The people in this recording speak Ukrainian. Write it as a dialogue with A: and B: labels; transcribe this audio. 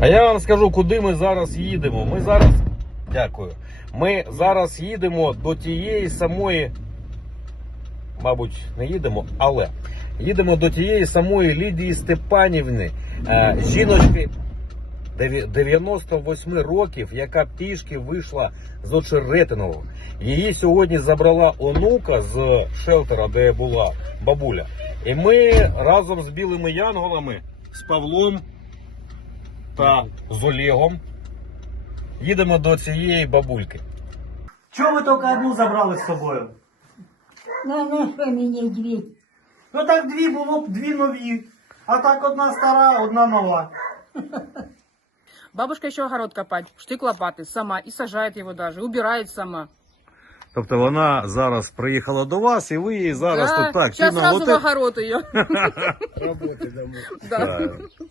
A: А я вам скажу, куди ми зараз їдемо. Дякую. Ми зараз їдемо до тієї самої, мабуть, не їдемо, але їдемо до тієї самої Лідії Степанівни, жіночки 98 років, яка пішки вийшла з Очеретиного. Її сьогодні забрала онука з шелтера, де була бабуля. І ми разом з білими янголами, з Павлом та з Олегом їдемо до цієї бабульки.
B: Чого ви тільки одну забрали з собою?
C: Ну, що мені дві?
B: Ну так дві було б, дві нові. А так одна стара, одна нова.
D: Бабушка еще огород копать, штык лопаты сама и сажает его даже, убирает сама.
A: Тобто вона зараз приїхала до вас, і ви її зараз тут так.
D: Сейчас
A: чинно
D: сразу
A: вот
D: в огород ее.
A: Так.